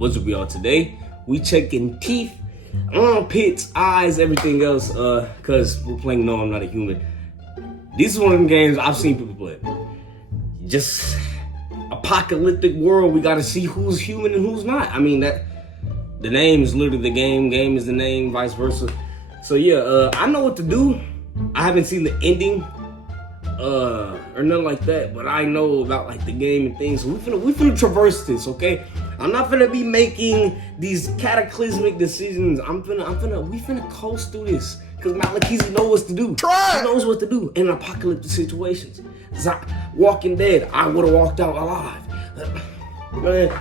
What's up, y'all? Today we checking teeth, armpits, eyes, everything else, cause we're playing No, I'm Not a Human. This is one of them games I've seen people play. Just apocalyptic world, we gotta see who's human and who's not. I mean, that the name is literally the game is the name, vice versa. So yeah, I know what to do. I haven't seen the ending or nothing like that, but I know about like the game and things. So we finna traverse this, okay? I'm not finna be making these cataclysmic decisions. we finna coast through this. Cause Malakeezy knows what to do. He knows what to do in apocalyptic situations. Walking Dead, I would've walked out alive. Man,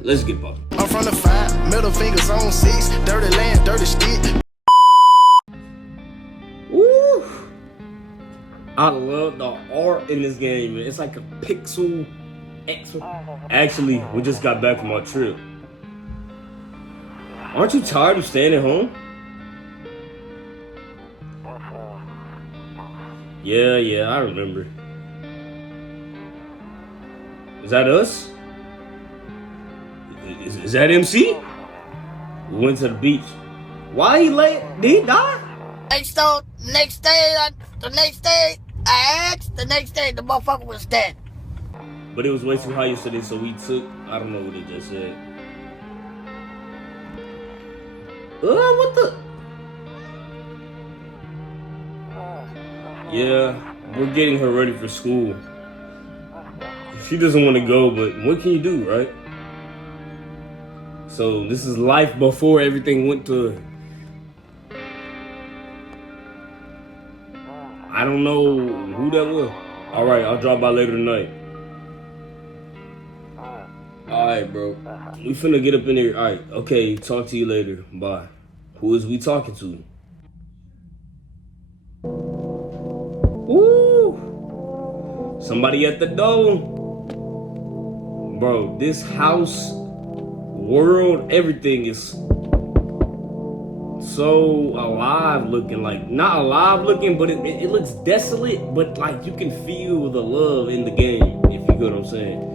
let's get bumped. I'm from the 5, middle fingers on 6, dirty land, dirty stick. Woo! I love the art in this game, man. It's like a pixel. Actually, we just got back from our trip. Aren't you tired of staying at home? Yeah, I remember. Is that us? Is that MC? We went to the beach. Why he late? Did he die? The next day, the motherfucker was dead. But it was way too high yesterday, so we took, I don't know what it just said. What the? Yeah, we're getting her ready for school. She doesn't want to go, but what can you do, right? So this is life before everything went to... I don't know who that was. All right, I'll drop by later tonight. All right, bro. We finna get up in here. All right, okay, talk to you later. Bye. Who is we talking to? Woo! Somebody at the door. Bro, this house, world, everything is so alive looking. Like, not alive looking, but it looks desolate, but like you can feel the love in the game, if you get what I'm saying.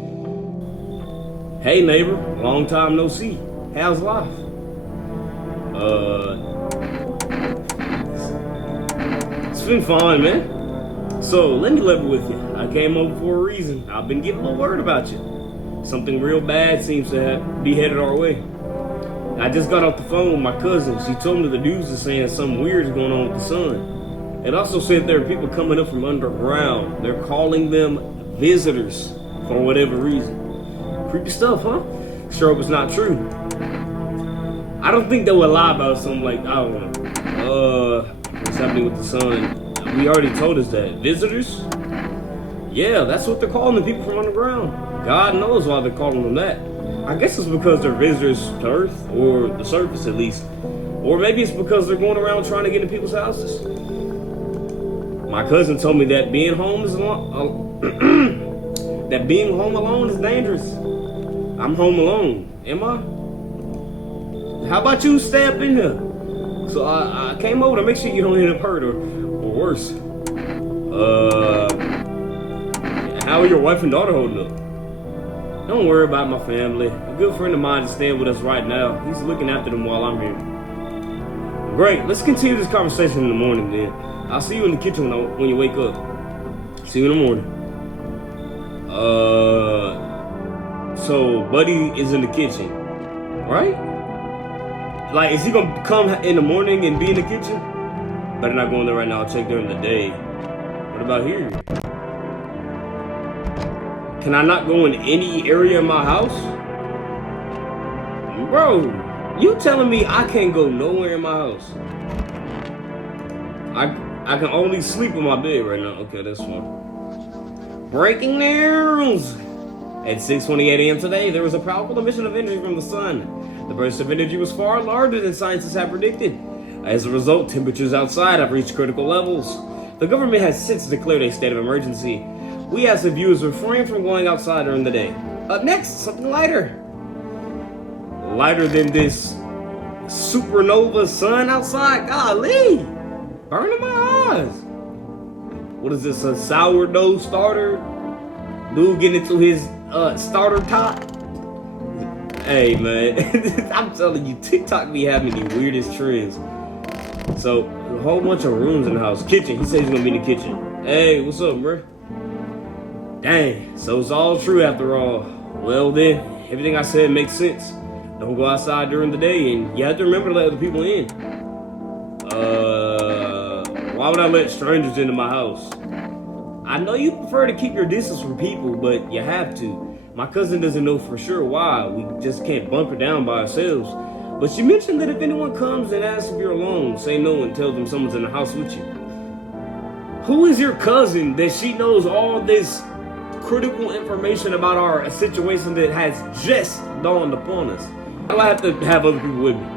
Hey neighbor, long time no see. How's life? It's been fine, man. So let me level with you. I came over for a reason. I've been getting a little word about you. Something real bad seems to be headed our way. I just got off the phone with my cousin. She told me the news is saying something weird is going on with the sun. It also said there are people coming up from underground. They're calling them visitors for whatever reason. Creepy stuff, huh? Sure hope it's not true. I don't think they would lie about something like, I don't know. What's happening with the sun? We already told us that. Visitors? Yeah, that's what they're calling the people from underground. God knows why they're calling them that. I guess it's because they're visitors to Earth, or the surface at least. Or maybe it's because they're going around trying to get into people's houses. My cousin told me that being home is that being home alone is dangerous. I'm home alone. Am I? How about you stay up in here? So I came over to make sure you don't end up hurt or worse. How are your wife and daughter holding up? Don't worry about my family. A good friend of mine is staying with us right now. He's looking after them while I'm here. Great. Let's continue this conversation in the morning then. I'll see you in the kitchen when you wake up. See you in the morning. So Buddy is in the kitchen, right? Like, is he gonna come in the morning and be in the kitchen? Better not go in there right now. I'll check during the day. What about here? Can I not go in any area of my house? Bro, you telling me I can't go nowhere in my house? I can only sleep in my bed right now. Okay, that's fine. Breaking news! At 6:28 a.m. today, there was a powerful emission of energy from the sun. The burst of energy was far larger than scientists had predicted. As a result, temperatures outside have reached critical levels. The government has since declared a state of emergency. We ask the viewers refrain from going outside during the day. Up next, something lighter. Lighter than this supernova sun outside. Golly! Burning my eyes. What is this, a sourdough starter? Dude getting into his starter top? Hey, man. I'm telling you, TikTok be having the weirdest trends. So, a whole bunch of rooms in the house. Kitchen. He said he's gonna be in the kitchen. Hey, what's up, bro? Dang. So it's all true after all. Well, then, everything I said makes sense. Don't go outside during the day, and you have to remember to let other people in. Why would I let strangers into my house? I know you prefer to keep your distance from people, but you have to. My cousin doesn't know for sure why. We just can't bunker down by ourselves. But she mentioned that if anyone comes and asks if you're alone, say no and tell them someone's in the house with you. Who is your cousin that she knows all this critical information about our situation that has just dawned upon us? I have to have other people with me.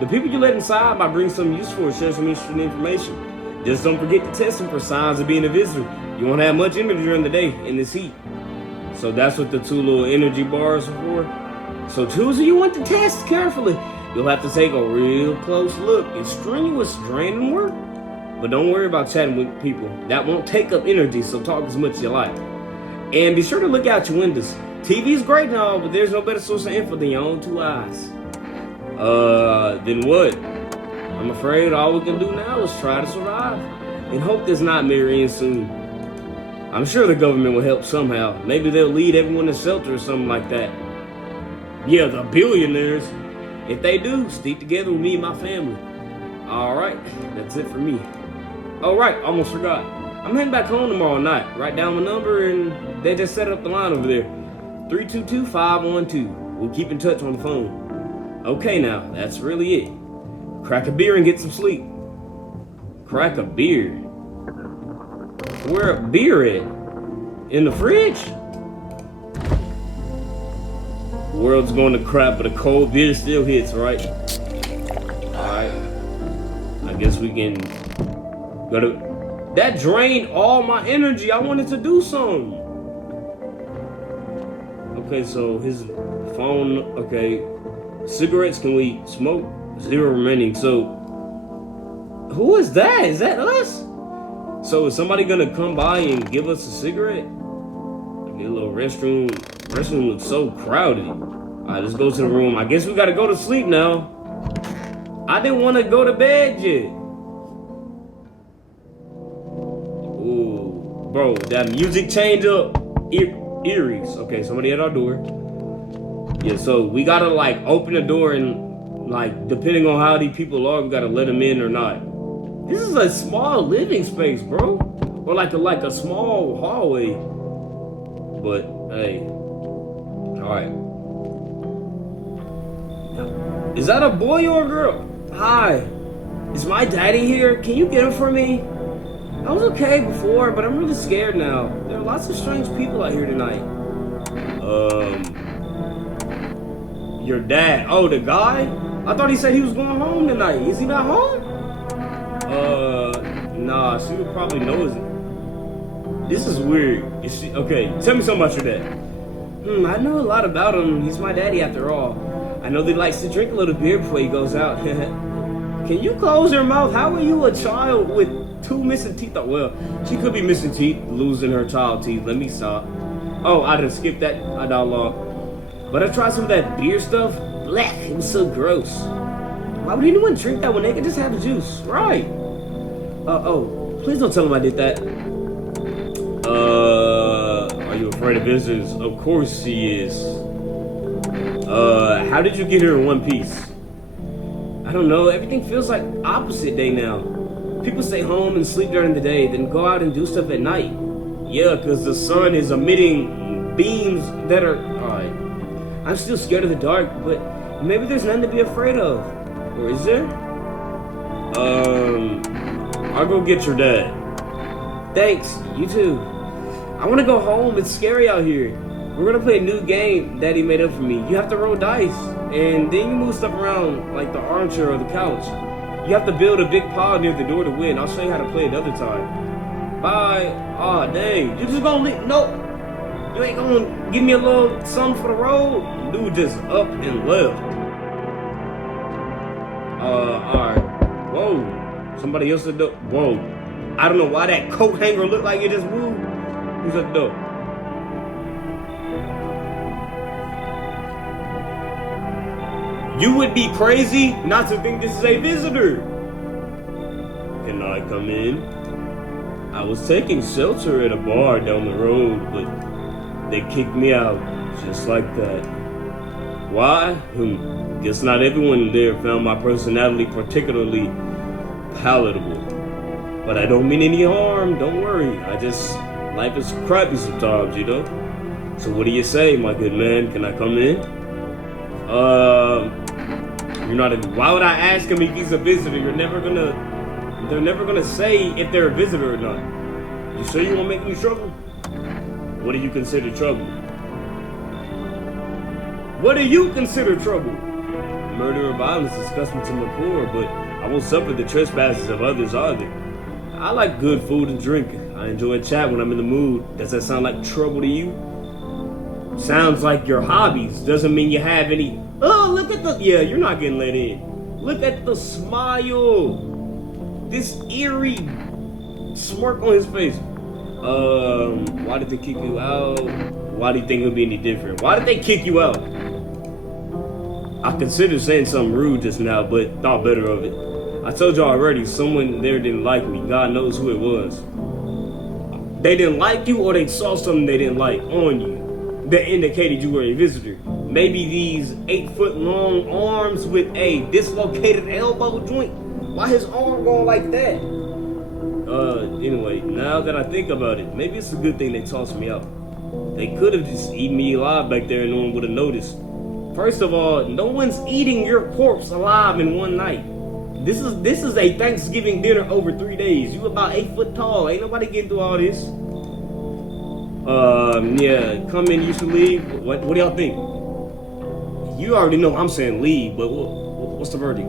The people you let inside might bring something useful or share some interesting information. Just don't forget to test them for signs of being a visitor. You won't have much energy during the day in this heat. So that's what the 2 little energy bars are for. So choose who you want to test carefully. You'll have to take a real close look. It's strenuous, draining work. But don't worry about chatting with people. That won't take up energy, so talk as much as you like. And be sure to look out your windows. TV's great and all, but there's no better source of info than your own 2 eyes. Then what? I'm afraid all we can do now is try to survive and hope this nightmare ends soon. I'm sure the government will help somehow. Maybe they'll lead everyone to shelter or something like that. Yeah, the billionaires. If they do, stick together with me and my family. Alright, that's it for me. Oh right, almost forgot. I'm heading back home tomorrow night. Write down my number and they just set up the line over there. 322-512. We'll keep in touch on the phone. Okay now, that's really it. Crack a beer and get some sleep. Crack a beer? Where a beer at? In the fridge? The world's going to crap, but a cold beer still hits, right? Alright. I guess we can go to... That drained all my energy. I wanted to do something. Okay, so his phone... Okay. Cigarettes, can we smoke? 0 remaining. So, who is that? Is that us? So, is somebody gonna come by and give us a cigarette? Maybe a little restroom. Restroom looks so crowded. Alright, let's go to the room. I guess we gotta go to sleep now. I didn't want to go to bed yet. Ooh, bro, that music change up. Eeries. Okay, somebody at our door. Yeah, so we gotta like open the door and like, depending on how these people are, we gotta let them in or not. This is a small living space, bro. Or like a small hallway. But, hey. Alright. Is that a boy or a girl? Hi. Is my daddy here? Can you get him for me? I was okay before, but I'm really scared now. There are lots of strange people out here tonight. Your dad. Oh, the guy? I thought he said he was going home tonight. Is he not home? Nah, she would probably know his... This is weird. Is she... Okay, tell me something about your dad. I know a lot about him. He's my daddy after all. I know that he likes to drink a little beer before he goes out. Can you close your mouth? How are you a child with 2 missing teeth? Oh, well, she could be missing teeth, losing her child teeth. Let me stop. Oh, I done skipped that dialogue. But I tried some of that beer stuff. Blech, it was so gross. Why would anyone drink that when they could just have the juice? Right. Oh, please don't tell him I did that. Are you afraid of visitors? Of course he is. How did you get here in one piece? I don't know, everything feels like opposite day now. People stay home and sleep during the day, then go out and do stuff at night. Yeah, because the sun is emitting beams that are... Alright. I'm still scared of the dark, but maybe there's nothing to be afraid of. Or is there? I'll go get your dad. Thanks, you too. I want to go home, it's scary out here. We're gonna play a new game Daddy made up for me. You have to roll dice, and then you move stuff around like the armchair or the couch. You have to build a big pile near the door to win. I'll show you how to play another time. Bye. Aw, dang. You just gonna leave? Nope. You ain't gonna give me a little something for the road? Dude just up and left. Alright. Whoa. Somebody else at the door. Whoa. I don't know why that coat hanger looked like it just moved. Who's at the door? You would be crazy not to think this is a visitor. Can I come in? I was taking shelter at a bar down the road, but they kicked me out just like that. Why? Guess not everyone there found my personality particularly palatable. But I don't mean any harm, don't worry. Life is crappy sometimes, you know? So what do you say, my good man? Can I come in? Why would I ask him if he's a visitor? They're never gonna say if they're a visitor or not. You sure you won't make any trouble? What do you consider trouble? What do you consider trouble? Murder or violence disgusts me to my core, but I won't suffer the trespasses of others either. I like good food and drink. I enjoy a chat when I'm in the mood. Does that sound like trouble to you? Sounds like your hobbies. Doesn't mean you have any. Oh, look at yeah, you're not getting let in. Look at the smile. This eerie smirk on his face. Why did they kick you out? Why do you think it'll be any different? Why did they kick you out? I considered saying something rude just now, but thought better of it. I told you already, someone there didn't like me. God knows who it was. They didn't like you, or they saw something they didn't like on you that indicated you were a visitor. Maybe these 8-foot-long arms with a dislocated elbow joint. Why his arm going like that? Anyway, now that I think about it, maybe it's a good thing they tossed me out. They could have just eaten me alive back there and no one would have noticed. First of all, no one's eating your corpse alive in one night. This is a Thanksgiving dinner over 3 days. You about 8 foot tall. Ain't nobody getting through all this. Yeah, come in, you should leave. What do y'all think? You already know I'm saying leave, but what's the verdict?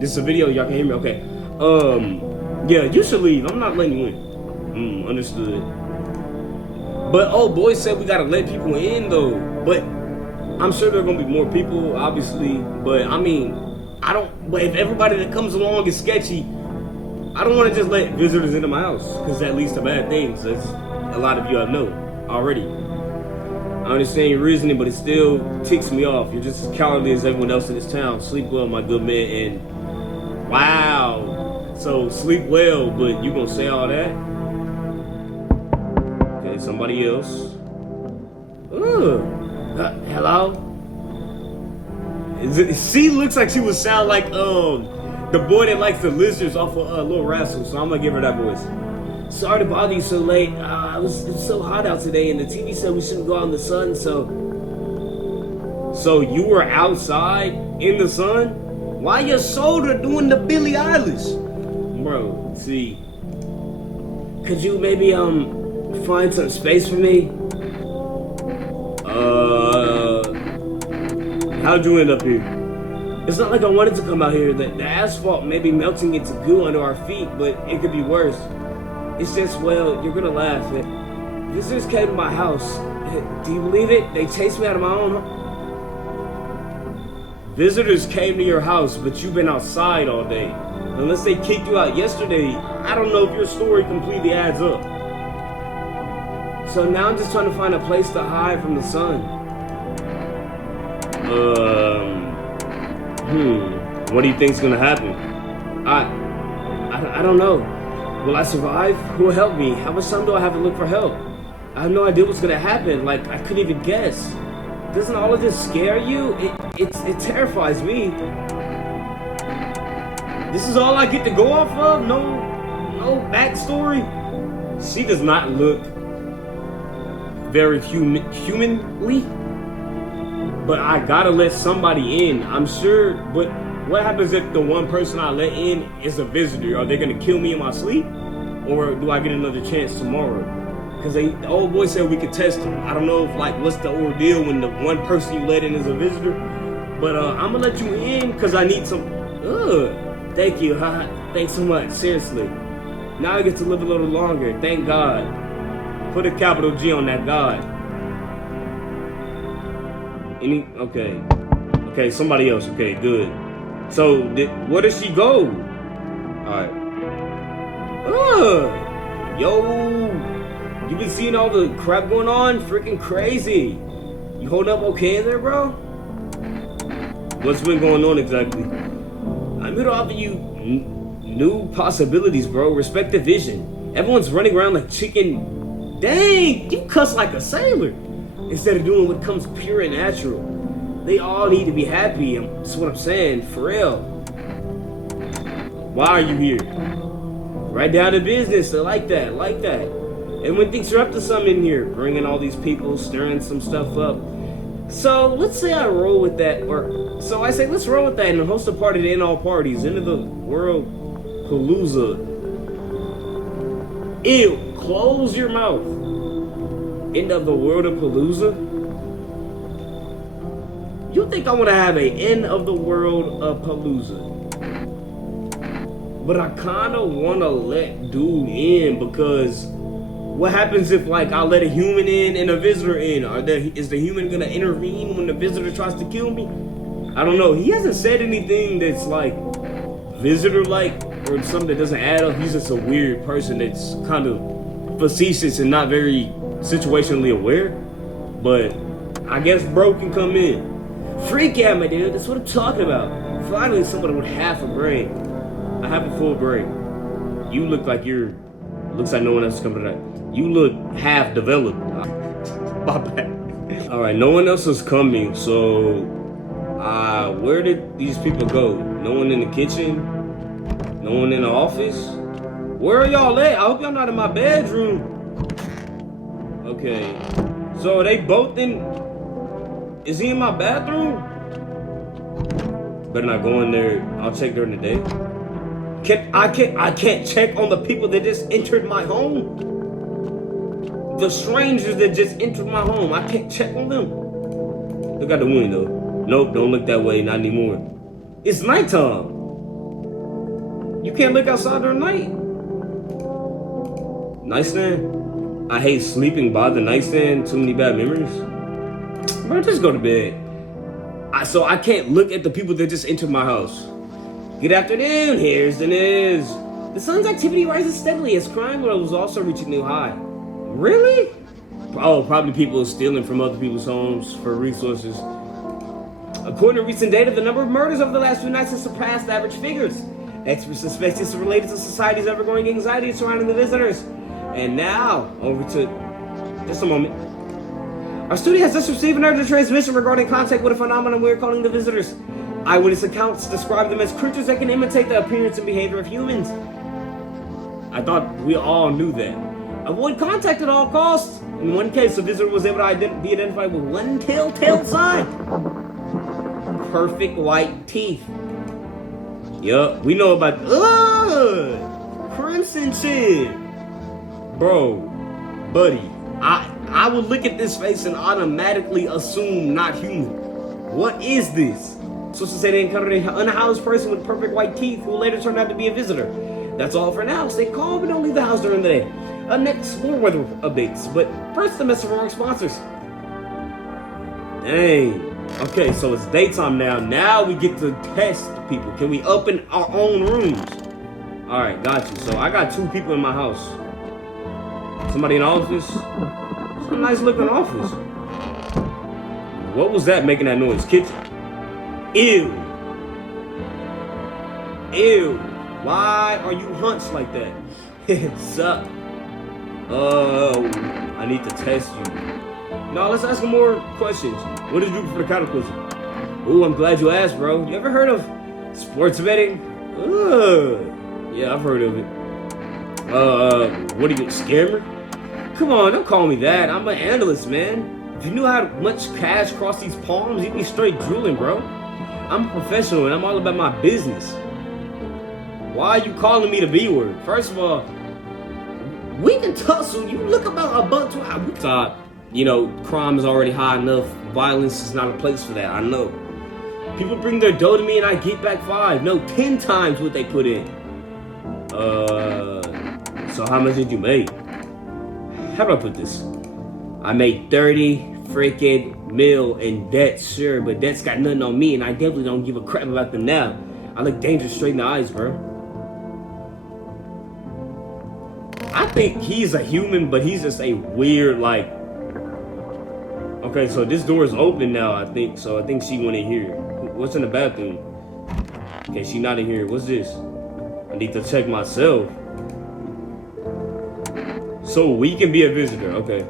This is a video, y'all can hear me? Okay. Yeah, you should leave. I'm not letting you in. Understood. But old boy said we gotta let people in though. But I'm sure there are gonna be more people, obviously. But I mean, but if everybody that comes along is sketchy, I don't want to just let visitors into my house, because that leads to bad things, as a lot of you have known already. I understand your reasoning, but it still ticks me off. You're just as cowardly as everyone else in this town. Sleep well, my good man. And wow, so sleep well, but you gonna say all that? Okay, somebody else. Hello? She looks like she would sound like the boy that likes the lizards off of Little Rascal, so I'm gonna give her that voice. Sorry to bother you so late. It was so hot out today, and the TV said we shouldn't go out in the sun, so you were outside in the sun? Why your shoulder doing the Billie Eilish? Bro, see, could you maybe find some space for me? How'd you end up here? It's not like I wanted to come out here. The asphalt may be melting into goo under our feet, but it could be worse. It's just, well, you're gonna laugh. Visitors came to my house. Do you believe it? They chased me out of my own home. Visitors came to your house, but you've been outside all day. Unless they kicked you out yesterday, I don't know if your story completely adds up. So now I'm just trying to find a place to hide from the sun. What do you think's gonna happen? I don't know. Will I survive? Who will help me? How much time do I have to look for help? I have no idea what's gonna happen. Like, I couldn't even guess. Doesn't all of this scare you? It terrifies me. This is all I get to go off of? No backstory? She does not look very humanly. But I gotta let somebody in, I'm sure. But what happens if the one person I let in is a visitor? Are they gonna kill me in my sleep? Or do I get another chance tomorrow? Because the old boy said we could test him. I don't know if, like, what's the ordeal when the one person you let in is a visitor. But I'm gonna let you in because I need some. Thank you. Thanks so much. Seriously. Now I get to live a little longer. Thank God. Put a capital G on that God. Okay, somebody else. Okay, good. So, where does she go? Alright. Yo, you been seeing all the crap going on? Freaking crazy. You holding up okay in there, bro? What's been going on exactly? I'm here to offer you new possibilities, bro. Respect the vision. Everyone's running around like chicken. Dang, you cuss like a sailor. Instead of doing what comes pure and natural. They all need to be happy. That's what I'm saying, for real. Why are you here? Right down to business. I like that, like that. And when things are up to something in here, bringing all these people, stirring some stuff up. So let's say I roll with that, or so I say let's roll with that and host a party to end all parties. End of the world palooza. Ew, close your mouth. End of the world of palooza? You think I want to have a end of the world of palooza? But I kind of want to let dude in because what happens if like I let a human in and a visitor in? Is the human gonna intervene when the visitor tries to kill me? I don't know. He hasn't said anything that's like visitor like or something that doesn't add up. He's just a weird person that's kind of facetious and not very situationally aware. But I guess bro can come in. Freak out, my dude. That's what I'm talking about. Finally, somebody with half a brain. I have a full brain. You look like looks like no one else is coming tonight. You look half developed. My bad. All right, no one else is coming. So, where did these people go? No one in the kitchen. No one in the office. Where are y'all at? I hope y'all not in my bedroom. Okay. So are they both in? Is he in my bathroom? Better not go in there. I'll check during the day. I can't check on the people that just entered my home. The strangers that just entered my home. I can't check on them. Look out the window. Nope, don't look that way, not anymore. It's nighttime. You can't look outside during night. Nightstand? I hate sleeping by the nightstand. Too many bad memories. Bro, just go to bed. So I can't look at the people that just entered my house. Good afternoon, here's the news. The sun's activity rises steadily as crime levels also reach a new high. Really? Oh, probably people stealing from other people's homes for resources. According to recent data, the number of murders over the last few nights has surpassed average figures. Experts suspect this is related to society's ever-growing anxiety surrounding the visitors. And now, over to just a moment. Our studio has just received an urgent transmission regarding contact with a phenomenon we're calling the visitors. Eyewitness accounts describe them as creatures that can imitate the appearance and behavior of humans. I thought we all knew that. Avoid contact at all costs. In one case, the visitor was able to be identified with one telltale sign. Perfect white teeth. Yup, we know about crimson chin. Bro, buddy, I would look at this face and automatically assume not human. What is this? Sources say they encountered an unhoused person with perfect white teeth who later turned out to be a visitor. That's all for now. Stay calm and don't leave the house during the day. Next, more weather updates. But first, the message from our sponsors. Dang. Okay, so it's daytime now. Now we get to test people. Can we open our own rooms? All right, got you. So I got 2 people in my house. Somebody in the office. It's a nice looking office. What was that making that noise? Kitchen. Ew. Ew. Why are you hunched like that? Sup? I need to test you. Now let's ask him more questions. What did you do for the cataclysm? Ooh, I'm glad you asked, bro. You ever heard of sports betting? Yeah, I've heard of it. What are you, a scammer? Come on, don't call me that. I'm an analyst, man. If you knew how much cash crossed these palms, you'd be straight drooling, bro. I'm a professional and I'm all about my business. Why are you calling me the B word? First of all, we can tussle. You look about a buck to you know, crime is already high enough. Violence is not a place for that. I know. People bring their dough to me and I get back 5. No, 10 times what they put in. So how much did you make? How do I put this? I made 30 freaking mil in debt, sure, but debt's got nothing on me and I definitely don't give a crap about them now. I look dangerous straight in the eyes, bro. I think he's a human, but he's just a weird, like... Okay, so this door is open now, I think. So I think she went in here. What's in the bathroom? Okay, she not in here. What's this? I need to check myself. So we can be a visitor. Okay.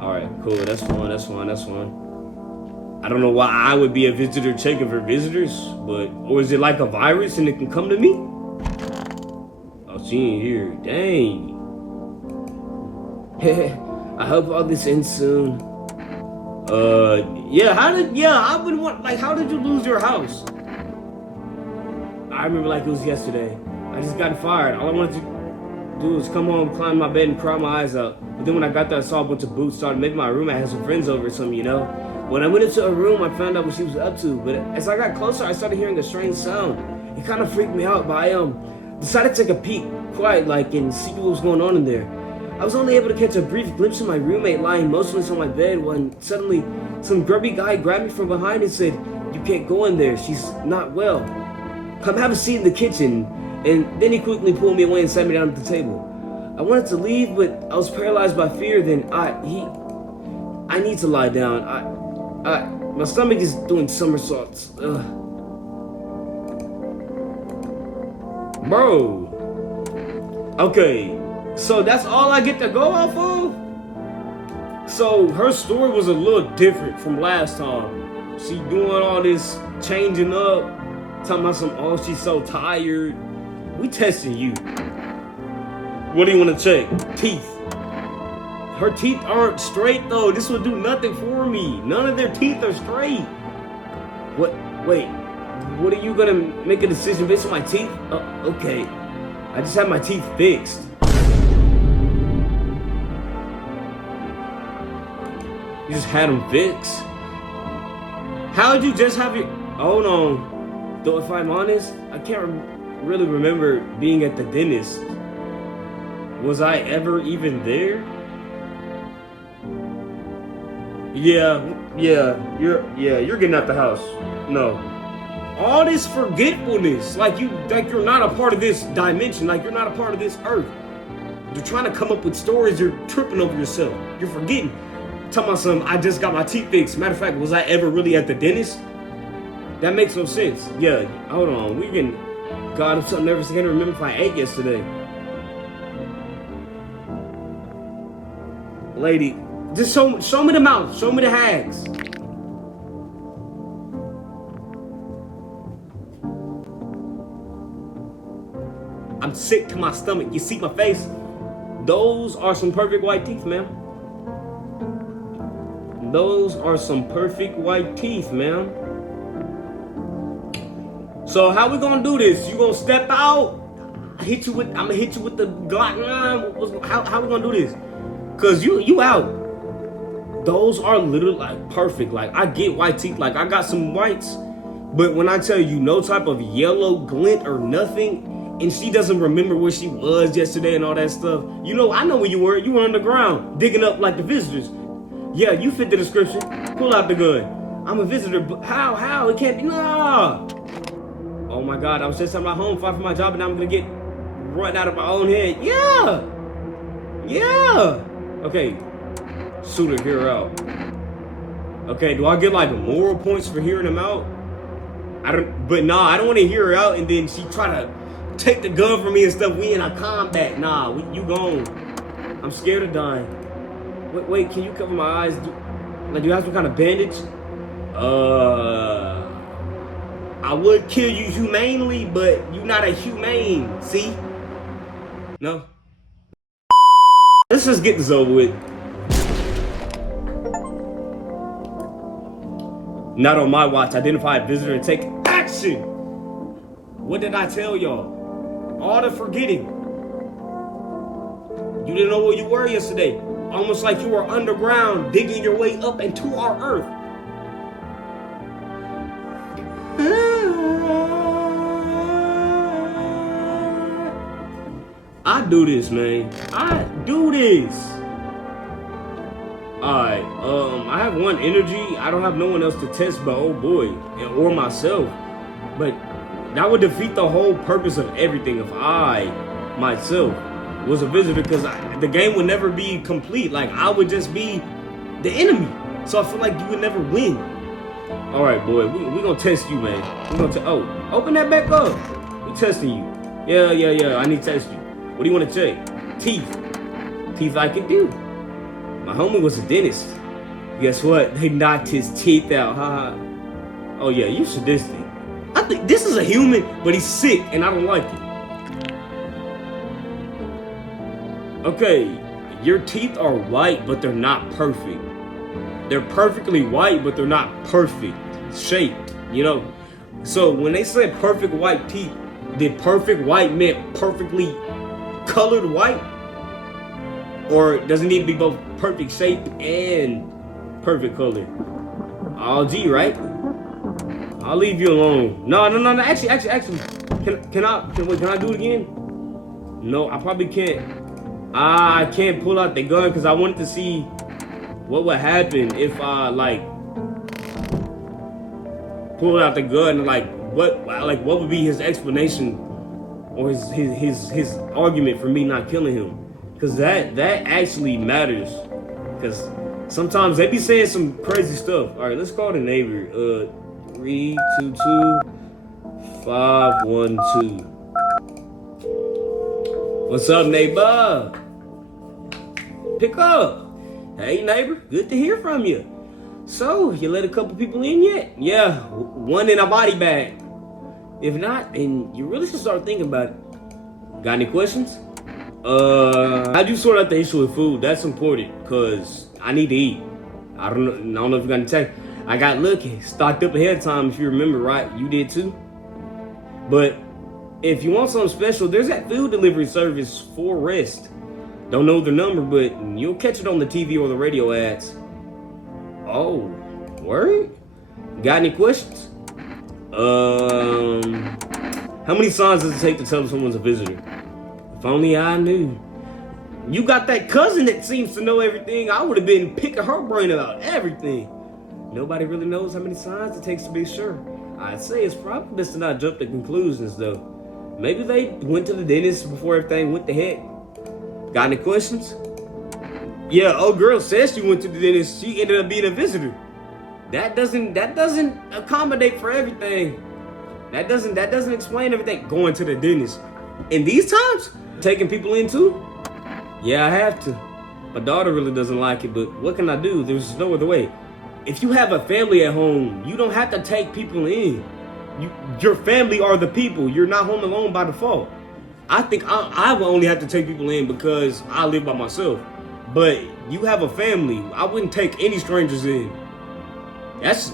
All right. Cool. That's fine. That's fine. That's fine. I don't know why I would be a visitor checking for visitors, but or is it like a virus and it can come to me? Oh, she ain't here. Dang. I hope all this ends soon. Yeah. How did you lose your house? I remember like it was yesterday. I just got fired. All I wanted to do was come home, climb my bed, and cry my eyes out. But then when I got there, I saw a bunch of boots. Started maybe my roommate had some friends over or something, you know. When I went into her room, I found out what she was up to. But as I got closer, I started hearing a strange sound. It kind of freaked me out, but I decided to take a peek, quiet like, and see what was going on in there. I was only able to catch a brief glimpse of my roommate lying motionless on my bed when suddenly some grubby guy grabbed me from behind and said, "You can't go in there. She's not well. Come have a seat in the kitchen." And then he quickly pulled me away and sat me down at the table. I wanted to leave, but I was paralyzed by fear. Then I need to lie down. My stomach is doing somersaults. Ugh. Bro. Okay, so that's all I get to go off of? So her story was a little different from last time. She doing all this changing up, talking about oh, she's so tired. We testing you. What do you want to check? Teeth. Her teeth aren't straight though. This will do nothing for me. None of their teeth are straight. What? Wait. What are you gonna make a decision based on my teeth? Okay. I just had my teeth fixed. You just had them fixed? How did you just have your... Hold on. Though if I'm honest, I can't really remember being at the dentist. Was I ever even there? Yeah, you're getting out the house. No. All this forgetfulness, like you're not a part of this dimension, like you're not a part of this earth. You're trying to come up with stories, you're tripping over yourself. You're forgetting. Tell my son, I just got my teeth fixed. Matter of fact, was I ever really at the dentist? That makes no sense. Yeah, hold on. We can... God, if something never can remember if I ate yesterday. Lady, just show me the mouth. Show me the hags. I'm sick to my stomach. You see my face? Those are some perfect white teeth, ma'am. Those are some perfect white teeth, ma'am. So how we gonna do this? You gonna step out? I'm gonna hit you with the Glock 9. How we gonna do this? Cause you out. Those are literally like perfect. Like I get white teeth. Like I got some whites, but when I tell you no type of yellow glint or nothing, and she doesn't remember where she was yesterday and all that stuff. You know, I know where you were. You were on the ground digging up like the visitors. Yeah, you fit the description. Pull out the gun. I'm a visitor, but how? It can't be. Nah. Oh my God, I was just at my home fighting for my job and now I'm gonna get run out of my own head. Yeah. Okay, shoot her, hear her out. Okay, do I get like moral points for hearing them out? I don't want to hear her out and then she try to take the gun from me and stuff. We in a combat. Nah, you gone. I'm scared of dying. Wait, can you cover my eyes? Do you have some kind of bandage? I would kill you humanely, but you're not a humane, see? No? Let's just get this over with. Not on my watch. Identify a visitor and take action. What did I tell y'all? All the forgetting. You didn't know where you were yesterday. Almost like you were underground, digging your way up into our earth. I do this, man. I do this. Alright, I have one energy. I don't have no one else to test but oh boy, or myself. But that would defeat the whole purpose of everything if I, myself, was a visitor, because the game would never be complete. Like, I would just be the enemy. So I feel like you would never win. All right, boy. We gonna test you, man. We gonna open that back up. We testing you. Yeah. I need to test you. What do you want to check? Teeth. Teeth I can do. My homie was a dentist. Guess what? They knocked his teeth out. Haha. Oh yeah, you sadistic. I think this is a human, but he's sick, and I don't like it. Okay, your teeth are white, but they're not perfect. They're perfectly white, but they're not perfect shaped, you know? So when they said perfect white teeth, did perfect white meant perfectly colored white? Or does it need to be both perfect shape and perfect color? All G, right? I'll leave you alone. No. Actually. Can I do it again? No, I probably can't. I can't pull out the gun because I wanted to see what would happen if I pulled out the gun. What would be his explanation or his argument for me not killing him? Because that actually matters. Because sometimes they be saying some crazy stuff. All right, let's call the neighbor. 322-512. What's up, neighbor? Pick up. Hey, neighbor. Good to hear from you. So, you let a couple people in yet? Yeah, one in a body bag. If not, then you really should start thinking about it. Got any questions? How'd you sort out the issue with food? That's important, cause I need to eat. I don't know if you're gonna take. I got lucky, stocked up ahead of time. If you remember, right? You did too. But if you want something special, there's that food delivery service for Rest. Don't know the number, but you'll catch it on the TV or the radio ads. Oh, word? Got any questions? How many signs does it take to tell someone's a visitor? If only I knew. You got that cousin that seems to know everything. I would have been picking her brain about everything. Nobody really knows how many signs it takes to be sure. I'd say it's probably best to not jump to conclusions, though. Maybe they went to the dentist before everything went to heck. Got any questions? Yeah, old girl says she went to the dentist. She ended up being a visitor. That doesn't accommodate for everything. That doesn't explain everything. Going to the dentist. In these times, taking people in too? Yeah, I have to. My daughter really doesn't like it, but what can I do? There's no other way. If you have a family at home, you don't have to take people in. Your family are the people. You're not home alone by default. I think I will only have to take people in because I live by myself. But you have a family. I wouldn't take any strangers in.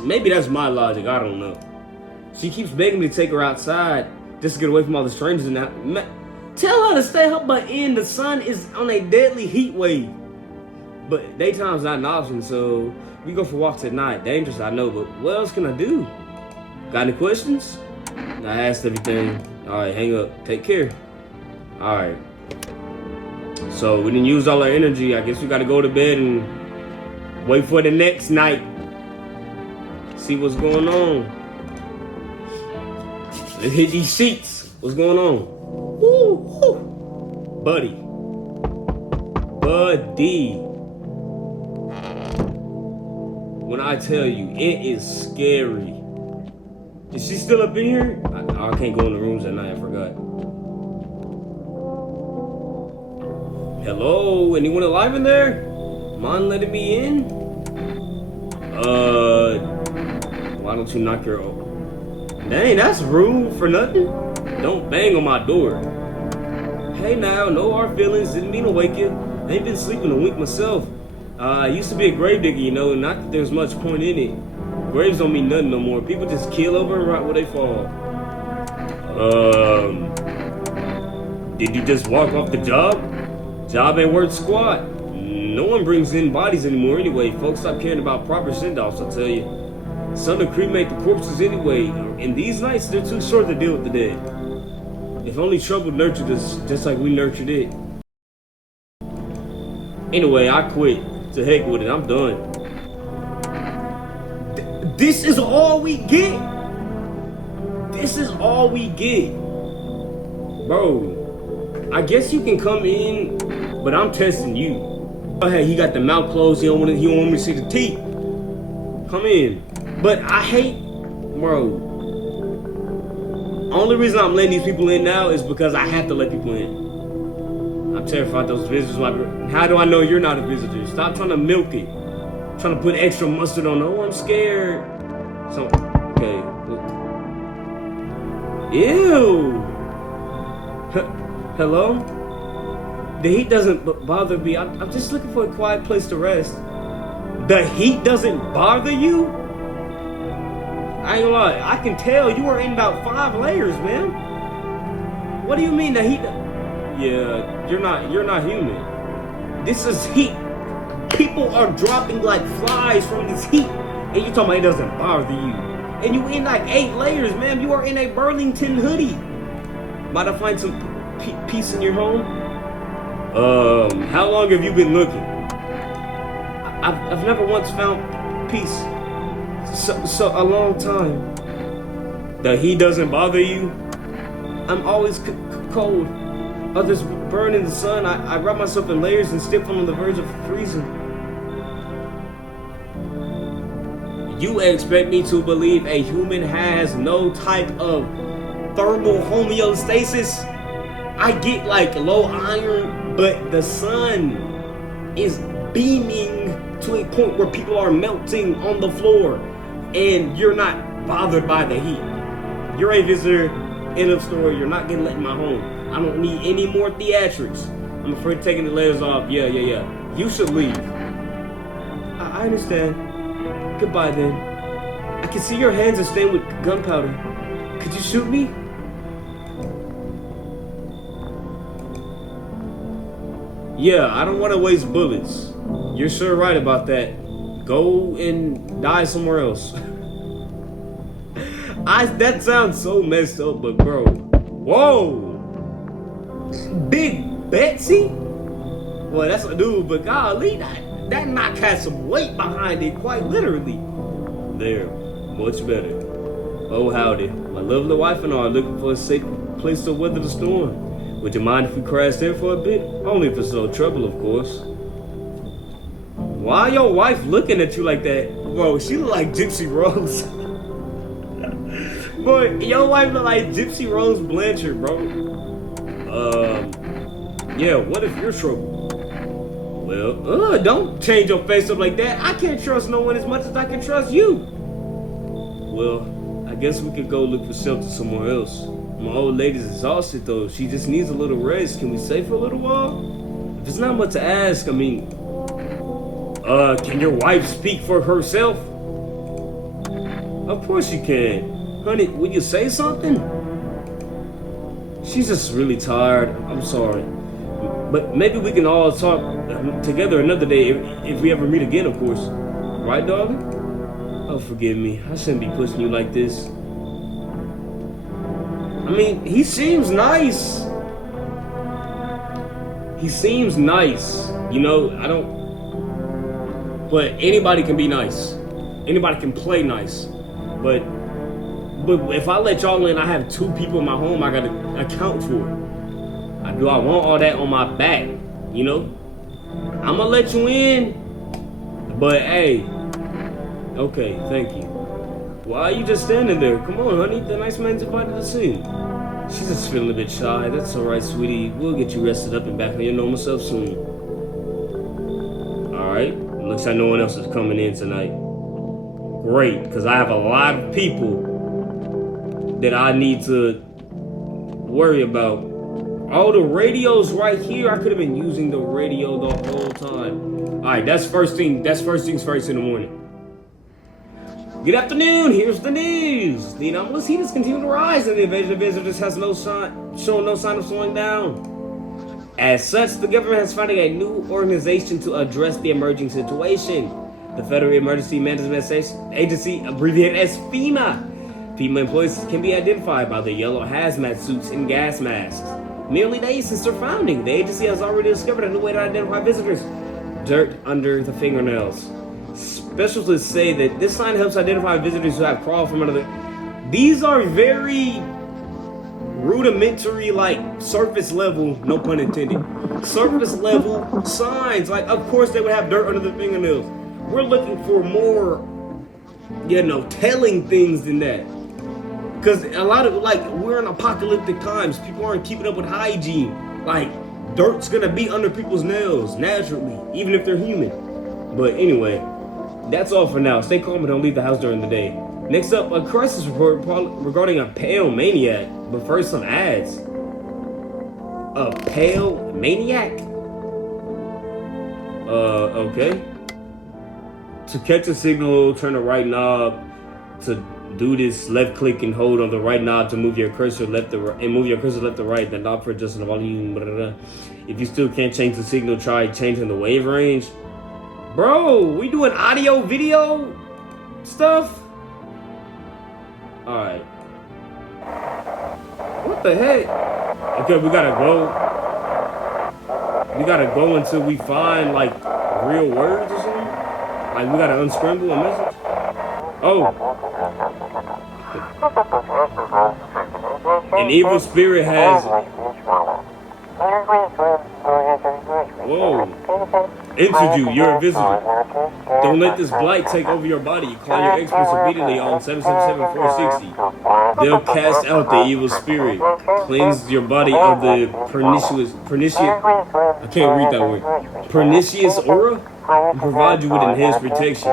Maybe that's my logic. I don't know. She keeps begging me to take her outside just to get away from all the strangers and that. Tell her to stay her butt in. The sun is on a deadly heat wave. But daytime's not an option, so we go for walks at night. Dangerous, I know, but what else can I do? Got any questions? I asked everything. All right, hang up. Take care. All right. So we didn't use all our energy. I guess we got to go to bed and wait for the next night. See what's going on. Let's hit these sheets. What's going on? Woo, woo. Buddy. When I tell you, it is scary. Is she still up in here? I can't go in the rooms at night. I forgot. Hello? Anyone alive in there? Mind letting me in? Why don't you knock your... Dang, that's rude for nothing. Don't bang on my door. Hey now, no hard feelings. Didn't mean to wake you. I ain't been sleeping a week myself. I used to be a grave digger, you know, not that there's much point in it. Graves don't mean nothing no more. People just kill over and right where they fall. Did you just walk off the job? Job ain't worth squat. No one brings in bodies anymore anyway. Folks stop caring about proper send-offs, I'll tell you. Some to cremate the corpses anyway. And these nights, they're too short to deal with the dead. If only trouble nurtured us just like we nurtured it. Anyway, I quit. To heck with it, I'm done. This is all we get. This is all we get. Bro, I guess you can come in, but I'm testing you. Oh, hey, he got the mouth closed. He don't want me to see the teeth. Come in. But I hate, bro. Only reason I'm letting these people in now is because I have to let people in. I'm terrified those visitors might be. How do I know you're not a visitor? Stop trying to milk it. Trying to put extra mustard on. Oh, I'm scared. So, okay. Ew. Hello? The heat doesn't bother me. I'm just looking for a quiet place to rest. The heat doesn't bother you? I ain't gonna lie. I can tell you are in about 5 layers, man. What do you mean the heat? Yeah, you're not human. This is heat. People are dropping like flies from this heat, and you talking about it doesn't bother you. And you in like 8 layers, man. You are in a Burlington hoodie. Might I find some peace in your home? How long have you been looking? I've never once found peace. So a long time. The heat doesn't bother you? I'm always cold. Others burn in the sun. I wrap myself in layers and stick on the verge of freezing. You expect me to believe a human has no type of thermal homeostasis? I get like low iron, but the sun is beaming to a point where people are melting on the floor, and you're not bothered by the heat. You're a visitor, end of story. You're not getting let in my home. I don't need any more theatrics. I'm afraid of taking the layers off. Yeah. You should leave. I understand. Goodbye then. I can see your hands are stained with gunpowder. Could you shoot me? Yeah, I don't want to waste bullets. You're sure right about that. Go and die somewhere else. That sounds so messed up, but bro. Whoa! Big Betsy? Well, that's a dude, but golly, that knock has some weight behind it, quite literally. There, much better. Oh, howdy. My lovely wife and I are looking for a safe place to weather the storm. Would you mind if we crashed in for a bit? Only if it's no trouble, of course. Why your wife looking at you like that? Bro, she look like Gypsy Rose. Boy, your wife look like Gypsy Rose Blanchard, bro. Yeah, what if you're trouble? Well, don't change your face up like that. I can't trust no one as much as I can trust you. Well, I guess we could go look for shelter somewhere else. My old lady's exhausted though. She just needs a little rest. Can we stay for a little while? If it's not much to ask, I mean, can your wife speak for herself? Of course you can. Honey, will you say something? She's just really tired. I'm sorry. But maybe we can all talk together another day if we ever meet again, of course. Right, darling? Oh, forgive me. I shouldn't be pushing you like this. I mean, he seems nice. He seems nice. You know, but anybody can be nice. Anybody can play nice. But if I let y'all in, I have 2 people in my home I gotta account for. Do I want all that on my back? You know? I'm gonna let you in. But hey. Okay, thank you. Why are you just standing there? Come on, honey. The nice man's invited us in. She's just feeling a bit shy. That's alright, sweetie. We'll get you rested up and back on your normal self soon. Alright. Looks like no one else is coming in tonight. Great, because I have a lot of people that I need to worry about. Oh, the radio's right here. I could have been using the radio the whole time. Alright, that's first things first in the morning. Good afternoon, here's the news. The anomalous heat has continued to rise and the invasion of visitors has shown no sign of slowing down. As such, the government has founded a new organization to address the emerging situation. The Federal Emergency Management Agency, abbreviated as FEMA. FEMA employees can be identified by their yellow hazmat suits and gas masks. Nearly days since their founding, the agency has already discovered a new way to identify visitors: dirt under the fingernails. Specialists say that this sign helps identify visitors who have crawled from another. These are very rudimentary, like surface level, no pun intended, surface level signs. Like, of course they would have dirt under the fingernails. We're looking for more Yeah, no, telling things than that. Because a lot of, like, we're in apocalyptic times. People aren't keeping up with hygiene. Like, dirt's gonna be under people's nails, naturally, even if they're human. But anyway, that's all for now. Stay calm and don't leave the house during the day. Next up, a crisis report regarding a pale maniac. But first, some ads. A pale maniac? Okay. To catch a signal, turn the right knob. To do this, left click and hold on the right knob to move your cursor left to right, and move your cursor left to right. The knob for adjusting the volume. Blah, blah, blah. If you still can't change the signal, try changing the wave range. Bro, we doing audio, video stuff? Alright. What the heck? Okay, we gotta go. We gotta go until we find, like, real words or something? Like, we gotta unscramble a message? Oh. An evil spirit has... Whoa. Entered you. You're a visitor. Don't let this blight take over your body. Call your experts immediately on 777-460. They'll cast out the evil spirit, cleanse your body of the pernicious, I can't read that word, pernicious aura, and provide you with enhanced protection.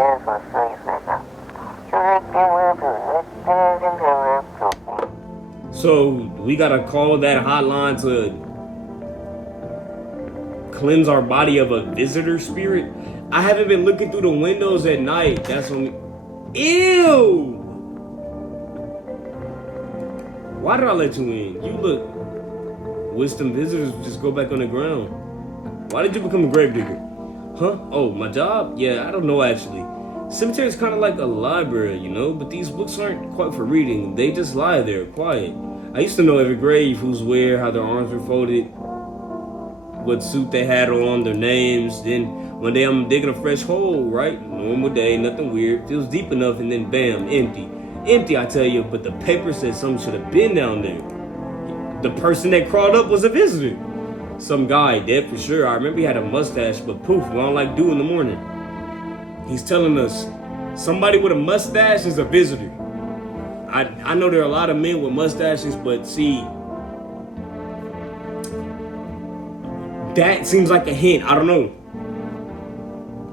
So we gotta call that hotline to cleanse our body of a visitor spirit. I haven't been looking through the windows at night. That's when ew! Why did I let you in? You look wisdom visitors just go back on the ground. Why did you become a gravedigger? Huh? Oh, my job? Yeah, I don't know actually. Cemetery's kind of like a library, you know, but these books aren't quite for reading. They just lie there, quiet. I used to know every grave, who's where, how their arms were folded, what suit they had on, their names. Then one day I'm digging a fresh hole, right? Normal day, nothing weird. Feels deep enough and then bam, empty. Empty, I tell you, but the paper said something should have been down there. The person that crawled up was a visitor. Some guy, dead for sure. I remember he had a mustache, but poof, gone like dew in the morning. He's telling us somebody with a mustache is a visitor. I know there are a lot of men with mustaches, but see, that seems like a hint. I don't know.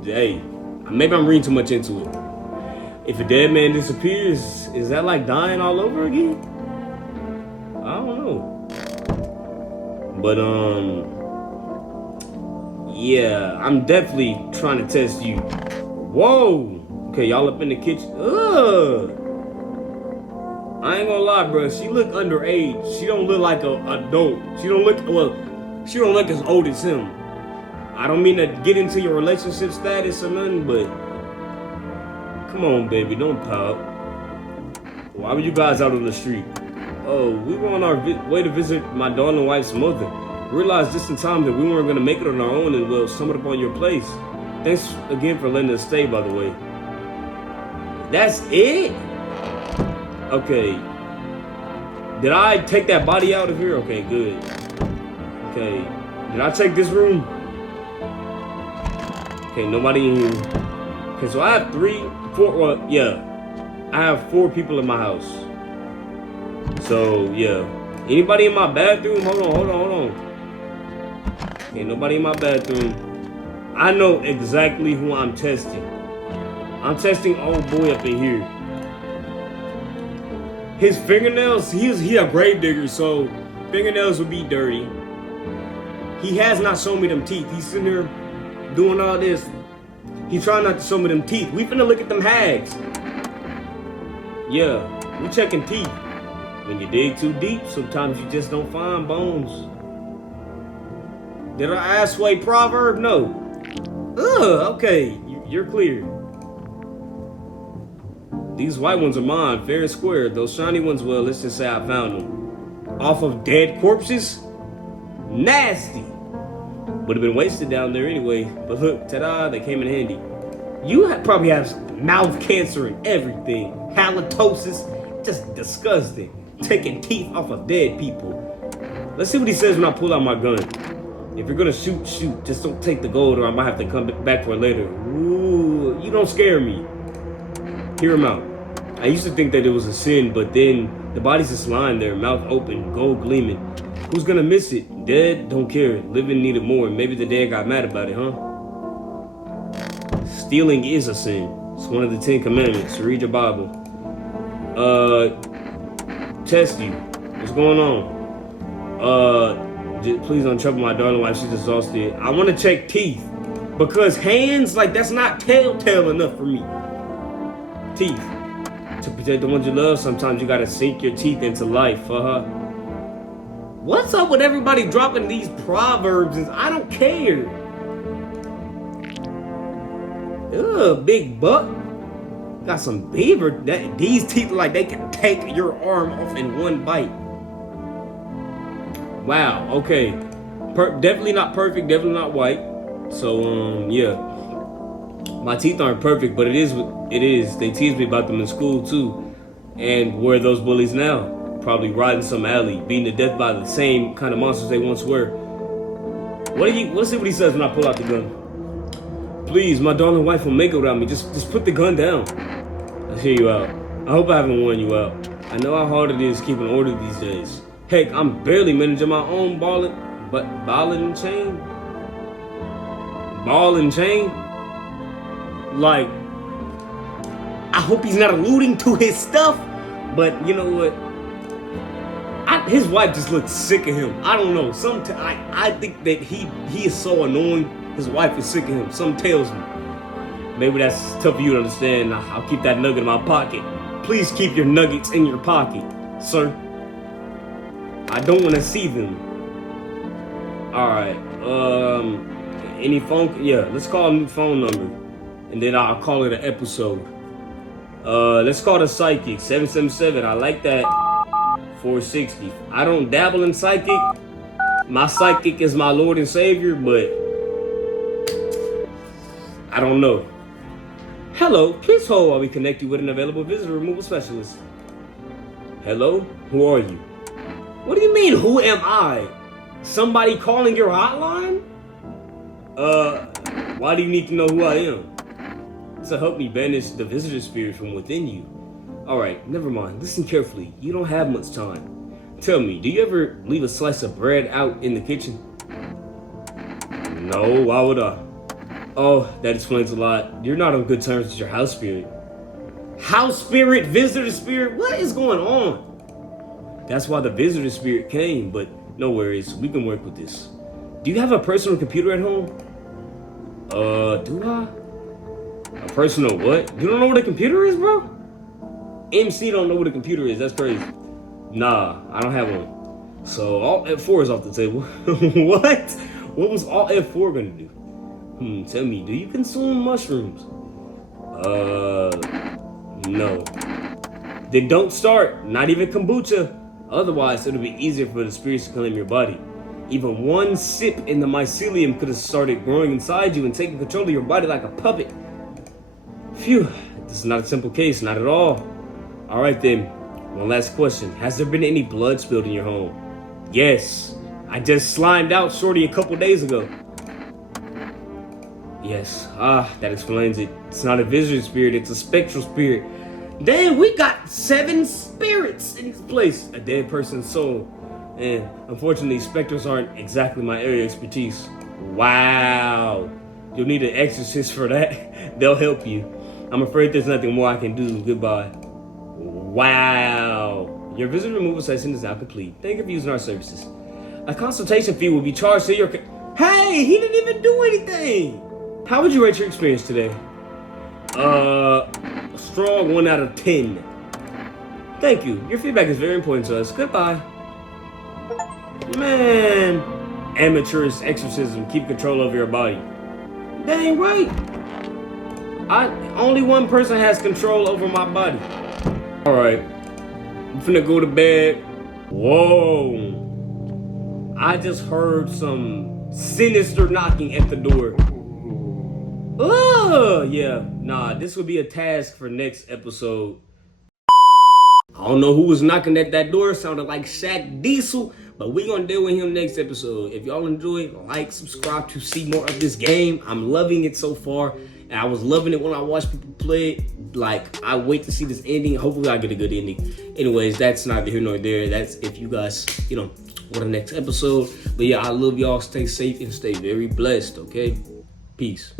Hey, maybe I'm reading too much into it. If a dead man disappears, is that like dying all over again? I don't know. But yeah, I'm definitely trying to test you. Whoa. Okay, y'all up in the kitchen. Ugh. I ain't gonna lie, bro. She look underage. She don't look like a adult. She don't look as old as him. I don't mean to get into your relationship status or nothing, but come on, baby, don't pout. Why were you guys out on the street? Oh, we were on our way to visit my daughter and wife's mother. Realized just in time that we weren't gonna make it on our own and we'll stumble upon your place. Thanks again for letting us stay, by the way. That's it? Okay. Did I take that body out of here? Okay, good. Okay. Did I check this room? Okay, nobody in here. Okay, so I have I have 4 people in my house. So, yeah. Anybody in my bathroom? Hold on. Okay, nobody in my bathroom. I know exactly who I'm testing. I'm testing old boy up in here. His fingernails, he a grave digger, so fingernails would be dirty. He has not shown me them teeth. He's sitting there doing all this. He's trying not to show me them teeth. We finna look at them hags. Yeah, we checking teeth. When you dig too deep, sometimes you just don't find bones. Did I ask a proverb? No. Okay, you're clear. These white ones are mine, fair and square. Those shiny ones, well, let's just say I found them. Off of dead corpses? Nasty. Would have been wasted down there anyway. But look, ta-da, they came in handy. You probably have mouth cancer and everything. Halitosis, just disgusting. Taking teeth off of dead people. Let's see what he says when I pull out my gun. If you're gonna shoot. Just don't take the gold or I might have to come back for it later. Ooh, you don't scare me. Hear him out. I used to think that it was a sin, but then the body's just lying there, mouth open, gold gleaming. Who's gonna miss it? Dead? Don't care. Living needed more. Maybe the dead got mad about it, huh? Stealing is a sin. It's one of the 10 Commandments. Read your Bible. Test you. What's going on? Please don't trouble my darling wife. She's exhausted. I want to check teeth. Because hands, like, that's not telltale enough for me. Teeth. To protect the ones you love, sometimes you gotta sink your teeth into life. What's up with everybody dropping these proverbs? I don't care. Ugh, big buck. Got some beaver. These teeth look like they can take your arm off in one bite. Wow, okay. Definitely not perfect, definitely not white. So, yeah. My teeth aren't perfect, but it is. They tease me about them in school, too. And where are those bullies now? Probably riding some alley, beaten to death by the same kind of monsters they once were. Let's see what he says when I pull out the gun. Please, my darling wife will make it without me. Just put the gun down. I'll hear you out. I hope I haven't worn you out. I know how hard it is keeping order these days. Heck, I'm barely managing my own ball and chain. Ball and chain? Like, I hope he's not alluding to his stuff, but you know what? His wife just looks sick of him. I don't know. I think that he is so annoying. His wife is sick of him. Something tells me. Maybe that's tough for you to understand. I'll keep that nugget in my pocket. Please keep your nuggets in your pocket, sir. I don't want to see them. All right. Any phone? Yeah, let's call a new phone number, and then I'll call it an episode. Let's call the psychic 777. I like that. 460. I don't dabble in psychic. My psychic is my Lord and Savior, but I don't know. Hello, please hold while we connect you with an available visitor removal specialist. Hello, who are you? What do you mean, who am I? Somebody calling your hotline? Why do you need to know who I am? It's to help me banish the visitor spirit from within you. Alright, never mind. Listen carefully. You don't have much time. Tell me, do you ever leave a slice of bread out in the kitchen? No, why would I? Oh, that explains a lot. You're not on good terms with your house spirit. House spirit, visitor spirit? What is going on? That's why the visitor spirit came, but no worries. We can work with this. Do you have a personal computer at home? Do I? A personal what? You don't know what a computer is, bro? MC don't know what a computer is. That's crazy. Nah, I don't have one. So Alt F4 is off the table. What? What was Alt F4 gonna do? Tell me, do you consume mushrooms? No. Then don't start. Not even kombucha. Otherwise, it'll be easier for the spirits to claim your body. Even one sip in the mycelium could have started growing inside you and taking control of your body like a puppet. Phew, this is not a simple case, not at all. All right then, one last question. Has there been any blood spilled in your home? Yes, I just slimed out Shorty a couple days ago. Yes, that explains it. It's not a visitor spirit, it's a spectral spirit. Damn, we got 7 spirits in this place. A dead person's soul. And unfortunately, specters aren't exactly my area of expertise. Wow. You'll need an exorcist for that. They'll help you. I'm afraid there's nothing more I can do. Goodbye. Wow. Your visitor removal session is now complete. Thank you for using our services. A consultation fee will be charged to your... Hey, he didn't even do anything. How would you rate your experience today? A strong 1 out of 10. Thank you. Your feedback is very important to us. Goodbye. Man. Amateurist exorcism. Keep control over your body. Dang right. Only one person has control over my body. Alright. I'm finna go to bed. Whoa. I just heard some sinister knocking at the door. Oh, yeah. Nah, this would be a task for next episode. I don't know who was knocking at that door. It sounded like Shaq Diesel. But we're going to deal with him next episode. If y'all enjoy, like, subscribe to see more of this game. I'm loving it so far. And I was loving it when I watched people play it. Like, I wait to see this ending. Hopefully I get a good ending. Anyways, that's neither here nor there. That's if you guys, want the next episode. But yeah, I love y'all. Stay safe and stay very blessed, okay? Peace.